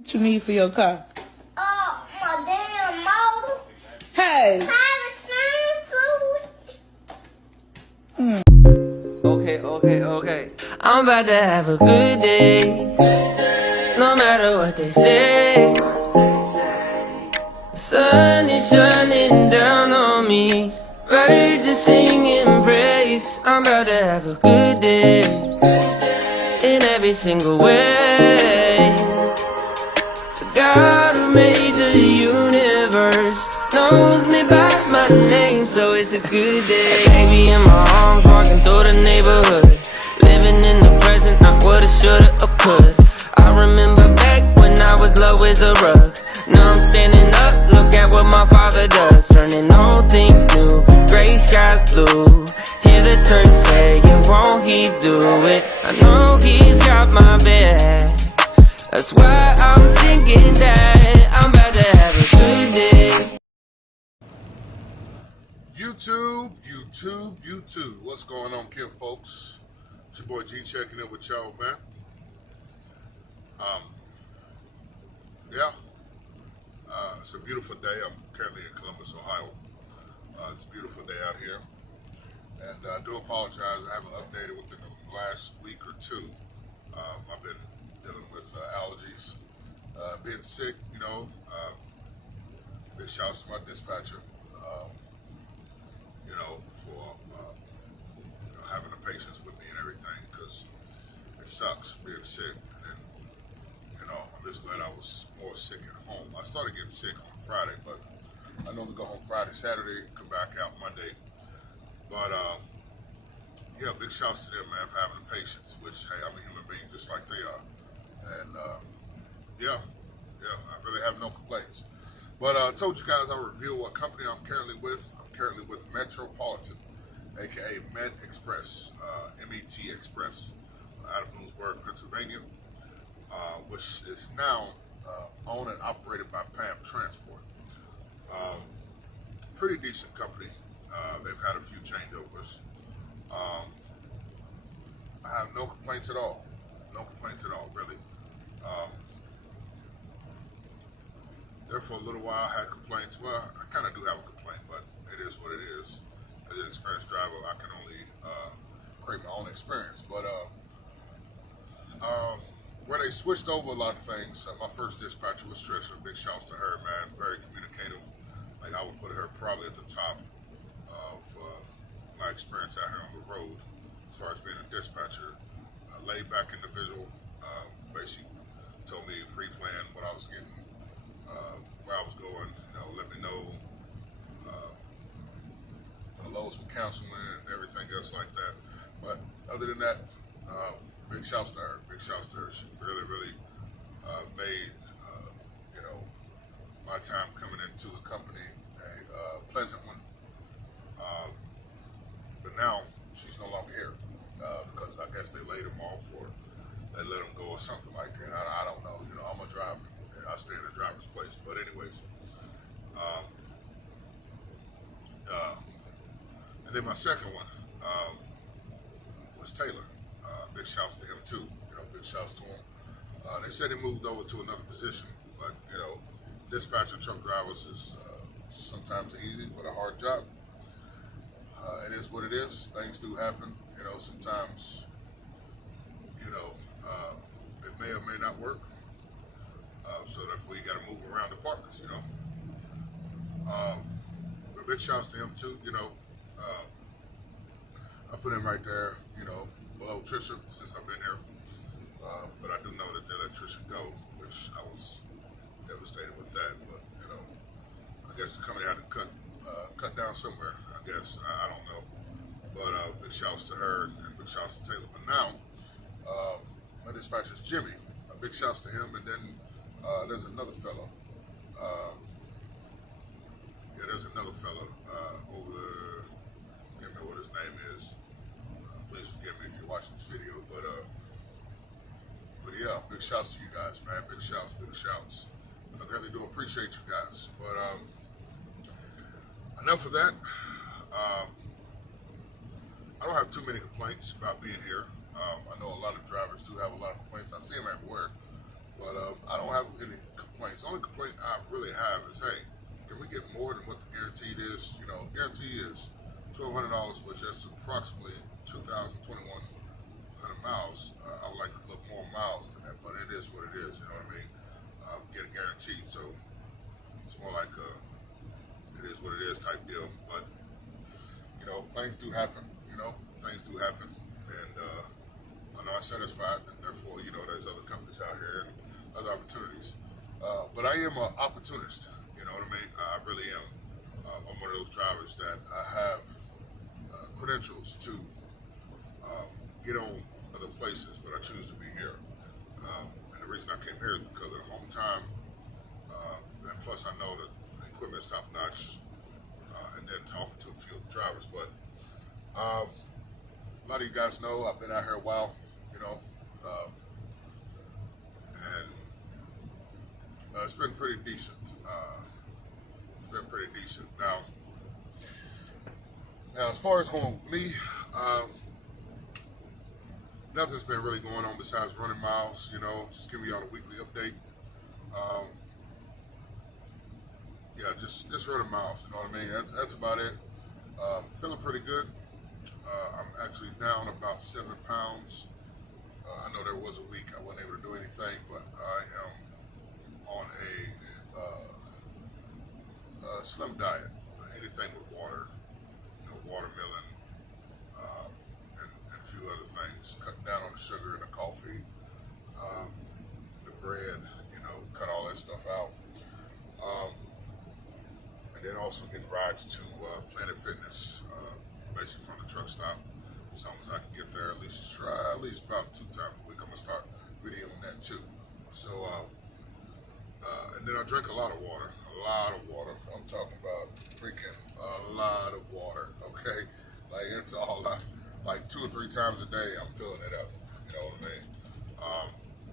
What you need for your car? My damn motor. Hey. Okay. I'm about to have a good day. No matter what they say. Sun is shining down on me. Birds are singing praise. I'm about to have a good day. In every single way. The God who made the universe knows me by my name, so it's a good day. Baby in my arms, walking through the neighborhood, living in the present, not what I shoulda or could. I remember back when I was low as a rug. Now I'm standing up, look at what my father does, turning all things new, gray skies blue. Hear the church saying, won't he do it? I know he's got my back. That's why I'm singing that I'm about to have a good day. YouTube. What's going on, Kim folks? It's your boy G checking in with y'all, man. It's a beautiful day. I'm currently in Columbus, Ohio. It's a beautiful day out here. And I do apologize, I haven't updated within the last week or two. I've been dealing with allergies, being sick, big shouts to my dispatcher, for having the patience with me and everything, because it sucks being sick. And I'm just glad I was more sick at home. I started getting sick on Friday, but I normally go home Friday, Saturday, come back out Monday. But big shouts to them, man, for having the patience, which, hey, I'm a human being just like they are. And I really have no complaints. But I told you guys I'll reveal what company I'm currently with. I'm currently with Metropolitan, aka Met Express, MET Express, out of Bloomsburg, Pennsylvania, which is now owned and operated by PAM Transport. Pretty decent company. They've had a few changeovers. I have no complaints at all. No complaints at all, really. There for a little while I had complaints. Well, I kind of do have a complaint, but it is what it is. As an experienced driver, I can only create my own experience. But where they switched over a lot of things, my first dispatcher was Trisha. Big shouts to her, man. Very communicative. Like, I would put her probably at the top of my experience out here on the road as far as being a dispatcher. Laid back individual, basically told me pre-planned what I was getting, where I was going, let me know the loads for counseling and everything else like that. But other than that, big shouts to her. Big shouts to her. She really made my time coming into the company a pleasant one. But now she's no longer here because I guess they laid them off or they let them go or something like that. I don't know. I'm a driver and I stay in the driver's place. But anyways, and then my second one was Taylor. Big shouts to him too. Big shouts to him. They said he moved over to another position, but dispatching truck drivers is sometimes easy but a hard job. It is what it is. Things do happen. Sometimes it may or may not work. So therefore you got to move around departments. But big shouts to him too. I put him right there. Below Trisha since I've been here. But I do know that they let Trisha go, which I was devastated with that. But I guess the company had to cut down somewhere. I guess I don't know. But big shouts to her and big shouts to Taylor. But now my dispatcher is Jimmy. Big shouts to him. And then there's another fellow. There's another fellow over there. I can't remember what his name is. Please forgive me if you're watching this video, but yeah, big shouts to you guys, man. Big shouts. I really do appreciate you guys. But enough of that. I don't have too many complaints about being here. I know a lot of drivers do have a lot of complaints. I see them everywhere. But I don't have any complaints. The only complaint I really have is, hey, can we get more than what the guaranteed is? You know, guarantee is $1,200, which is approximately 2,200 miles. I would like a little more miles than that, but it is what it is. You know what I mean? Get it guaranteed, so it's more like it is what it is type deal. But you know, things do happen. You know, things do happen, and I know I'm satisfied, and therefore, you know, there's other companies out here and other opportunities. But I am an opportunist. You know what I mean? I really am. I'm one of those drivers that I have credentials to get on other places, but I choose to be here. And the reason I came here is because of the home time, and plus I know that the equipment is top notch, and then talking to a few of the drivers. But a lot of you guys know I've been out here a while, you know, and it's been pretty decent. It's been pretty decent. Now as far as going with me, nothing's been really going on besides running miles, you know, just giving y'all a weekly update. Yeah, just running miles, you know what I mean? That's about it. Feeling pretty good. I'm actually down about 7 pounds. I know there was a week I wasn't able to do anything, but I am on a slim diet. Anything with water, you know, watermelon, and a few other things. Cutting down on the sugar and the coffee, the bread, you know, cut all that stuff out. And then also getting rides to Planet Fitness, basically from the truck stop. As long as I can get there, at least about 2 times a week. I'm gonna start videoing that too. So, and then I drink a lot of water. I'm talking about freaking a lot of water. Okay, like it's all like 2 or 3 times a day. I'm filling it up. You know what I mean?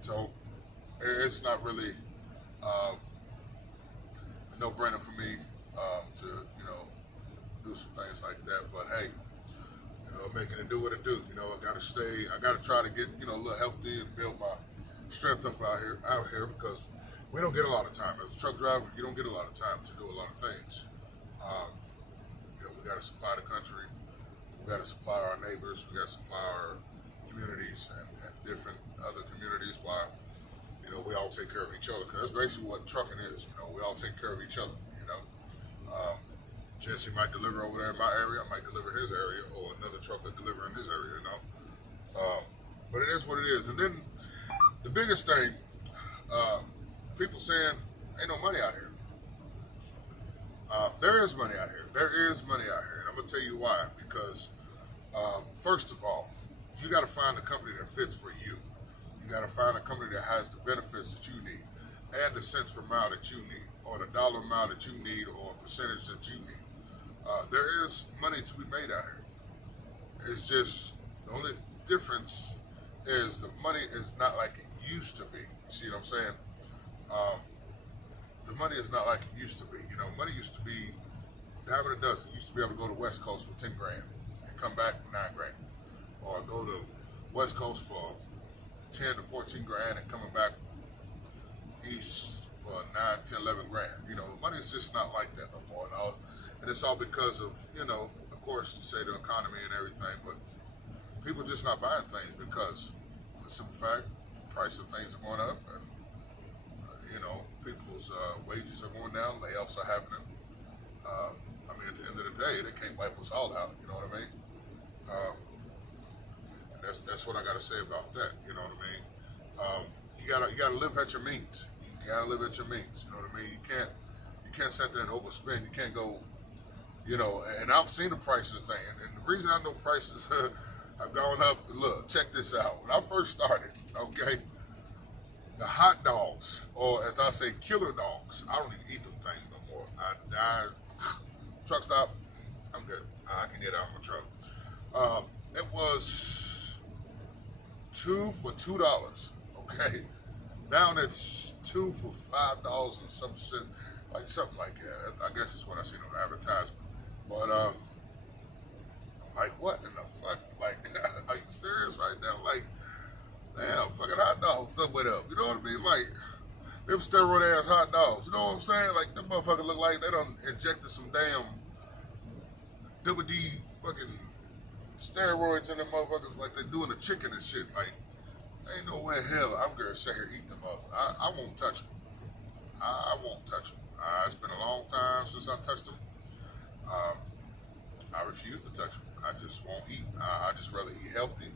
So it's not really a no-brainer for me to, you know, do some things like that. But hey, you know, making it do what it do. You know, I gotta try to get, you know, a little healthy and build my strength up out here because we don't get a lot of time. As a truck driver, you don't get a lot of time to do a lot of things. You know, we gotta supply the country, we gotta supply our neighbors, we gotta supply our communities and different other communities while, you know, we all take care of each other. Because that's basically what trucking is. You know, we all take care of each other, you know. Jesse might deliver over there in my area, I might deliver his area, or another truck will deliver in this area, you know. But it is what it is. And then the biggest thing, people saying ain't no money out here. There is money out here. There is money out here. And I'm going to tell you why. Because, first of all, you got to find a company that fits for you. You got to find a company that has the benefits that you need and the cents per mile that you need, or the dollar amount that you need, or a percentage that you need. There is money to be made out here. It's just the only difference is the money is not like it used to be. You see what I'm saying? The money is not like it used to be. You know, money used to be dime a dozen. You used to be able to go to West Coast for 10 grand and come back with 9 grand, or go to West Coast for 10 to 14 grand and coming back east for 9, 10, 11 grand. You know, money is just not like that no more. And it's all because of, you know, of course, you say the economy and everything, but people just not buying things because, the simple fact, price of things are going up, and you know, people's wages are going down, layoffs are happening. I mean, at the end of the day, they can't wipe us all out. You know what I mean? That's what I got to say about that. You know what I mean? You gotta live at your means. You gotta live at your means. You know what I mean? You can't sit there and overspend. You can't go. You know, and I've seen the prices thing, and the reason I know prices have gone up. Look, check this out. When I first started, okay, the hot dogs, or as I say, killer dogs. I don't even eat them things no more. I truck stop. I'm good. I can get out of my truck. It was 2 for $2. Okay, now it's 2 for $5 and some cent, like something like that. I guess it's what I seen on the advertisement. But I'm like, what in the fuck? Like, are you serious right now? Like, damn, fucking hot dogs somewhere up. You know what I mean? Like, them steroid ass hot dogs. You know what I'm saying? Like, them motherfuckers look like they done injected some damn double D fucking steroids in them motherfuckers like they doing the chicken and shit. Like, ain't no way in hell I'm gonna sit here and eat them motherfuckers. I won't touch them. I won't touch them. It's been a long time since I touched them. Um, I refuse to touch them. I just won't eat. I just rather eat healthy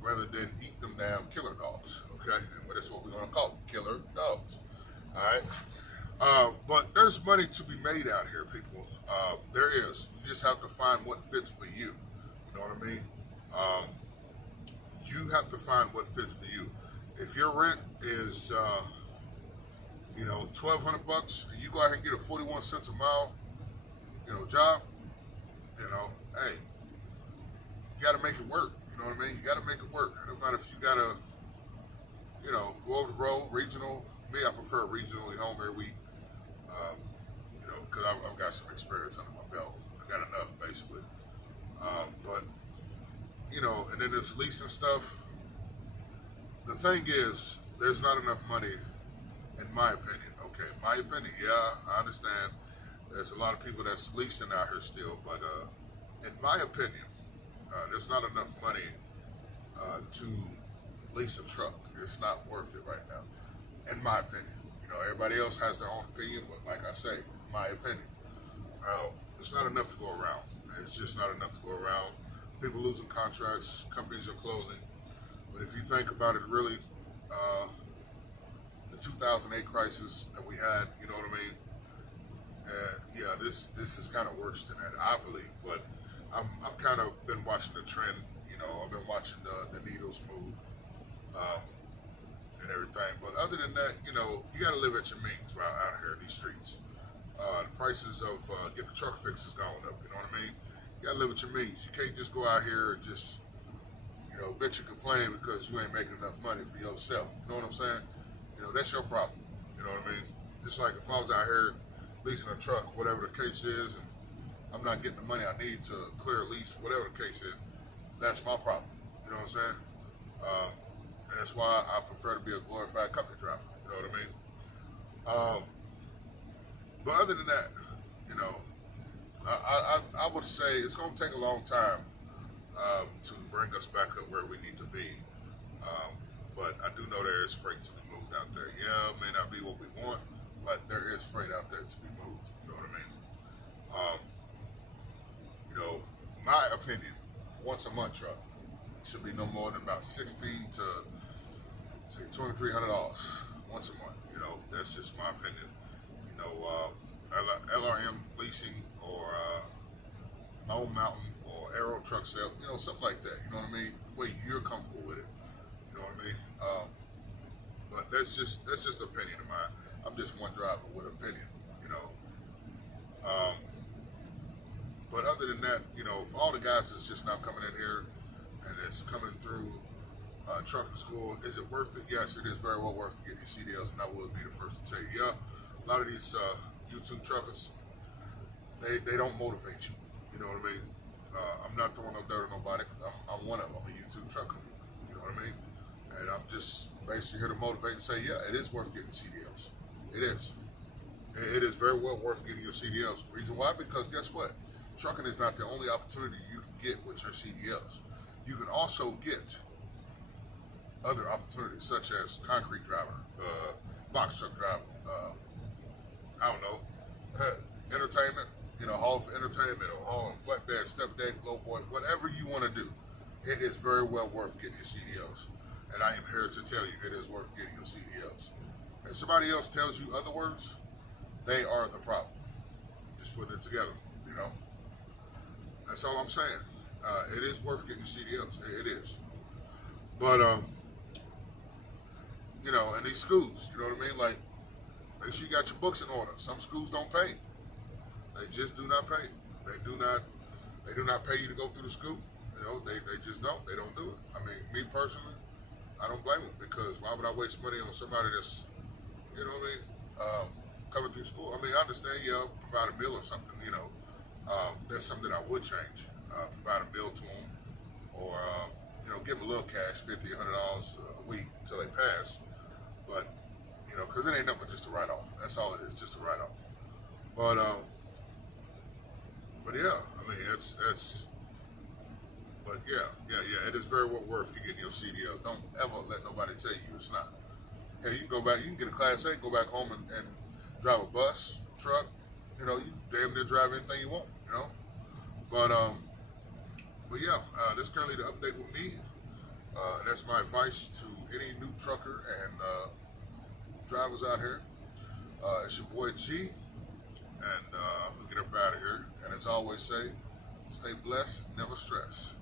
rather than eat them damn killer dogs. Okay, and that's what we're gonna call them, killer dogs. All right. But there's money to be made out here, people. There is. You just have to find what fits for you. You know what I mean? You have to find what fits for you. If your rent is, $1,200, and you go out and get a 41 cents a mile, job, hey, you got to make it work. You know what I mean? You got to make it work. No matter if you got to, go over the road, regional. Me, I prefer regionally home every week. Because I've got some experience under my belt. I got enough, basically. But, and then there's leasing stuff. The thing is, there's not enough money, in my opinion. Okay, my opinion, yeah, I understand. There's a lot of people that's leasing out here still, but in my opinion, there's not enough money to lease a truck. It's not worth it right now, in my opinion. Everybody else has their own opinion, but like I say, my opinion, it's not enough to go around. It's just not enough to go around. People losing contracts, companies are closing. But if you think about it, really, the 2008 crisis that we had, you know what I mean? This is kind of worse than that, I believe. But I'm kind of been watching the trend. I've been watching the needles move and everything. But other than that, you got to live at your means out here in these streets. The prices of getting the truck fixes going up. You know what I mean? You got to live at your means. You can't just go out here and just bitch and complain because you ain't making enough money for yourself. You know what I'm saying? That's your problem. You know what I mean? Just like if I was out here leasing a truck, whatever the case is, and I'm not getting the money I need to clear a lease, whatever the case is, that's my problem. You know what I'm saying? And that's why I prefer to be a glorified company driver. You know what I mean? But other than that, I would say it's going to take a long time to bring us back up where we need to be. But I do know there is freight to be moved out there. Yeah, it may not be what we want, but there is freight out there to be moved. You know what I mean? My opinion, once a month truck should be no more than about $1,600 to say $2,300 once a month. That's just my opinion. LRM leasing or Home Mountain or Aero Truck Sale, something like that. You know what I mean? Where you're comfortable with it. You know what I mean? But that's just opinion of mine. I'm just one driver with opinion. But other than that, for all the guys that's just now coming in here and it's coming through trucking school, is it worth it? Yes, it is very well worth to get your CDLs, and I will be the first to tell you, yeah, a lot of these YouTube truckers, they don't motivate you. You know what I mean? I'm not throwing no dirt on nobody. I'm one of them. I'm a YouTube trucker. You know what I mean? And I'm just basically here to motivate and say, yeah, it is worth getting CDLs. It is. It is very well worth getting your CDLs. Reason why? Because guess what? Trucking is not the only opportunity you can get with your CDLs. You can also get other opportunities such as concrete driver, box truck driver, I don't know, entertainment, haul for entertainment or haul on flatbed, step deck, low boy, whatever you want to do. It is very well worth getting your CDLs. And I am here to tell you it is worth getting your CDLs. If somebody else tells you other words, they are the problem. Just putting it together, That's all I'm saying. It is worth getting your CDLs. It is. But, in these schools, you know what I mean? Like, make sure you got your books in order. Some schools don't pay. They just do not pay. They do not pay you to go through the school. They just don't. They don't do it. I mean, me personally, I don't blame them because why would I waste money on somebody that's, coming through school? I mean, I understand, provide a meal or something, that's something that I would change. Provide a meal to them or, give them a little cash, $50, $100 a week until they pass. But, because it ain't nothing but just a write-off. That's all it is, just a write-off. But yeah, I mean, but yeah, it is very well worth you getting your CDL. Don't ever let nobody tell you it's not. Hey, you can go back, you can get a Class A, go back home and drive a bus, truck, you damn near drive anything you want, But yeah, that's currently the update with me. And that's my advice to any new trucker and drivers out here. It's your boy G, and I'm gonna get up out of here. And as I always say, stay blessed, never stress.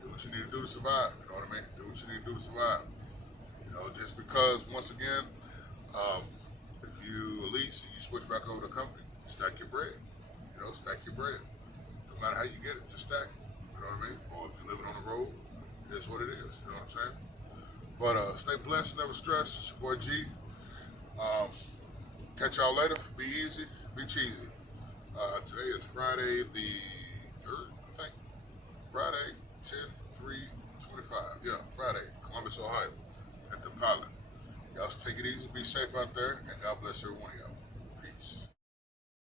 Do what you need to do to survive. You know what I mean? Do what you need to do to survive. Just because, once again, if you lease and you switch back over to the company, stack your bread. Stack your bread. No matter how you get it, just stack it. You know what I mean? Or if you're living on the road, it is what it is. You know what I'm saying? But stay blessed, never stress. It's your boy G. Catch y'all later. Be easy, be cheesy. Today is Friday the 3rd, I think. Friday, 10/3/25. Yeah, Friday, Columbus, Ohio, at the Pilot. Y'all take it easy, be safe out there, and God bless every one of y'all.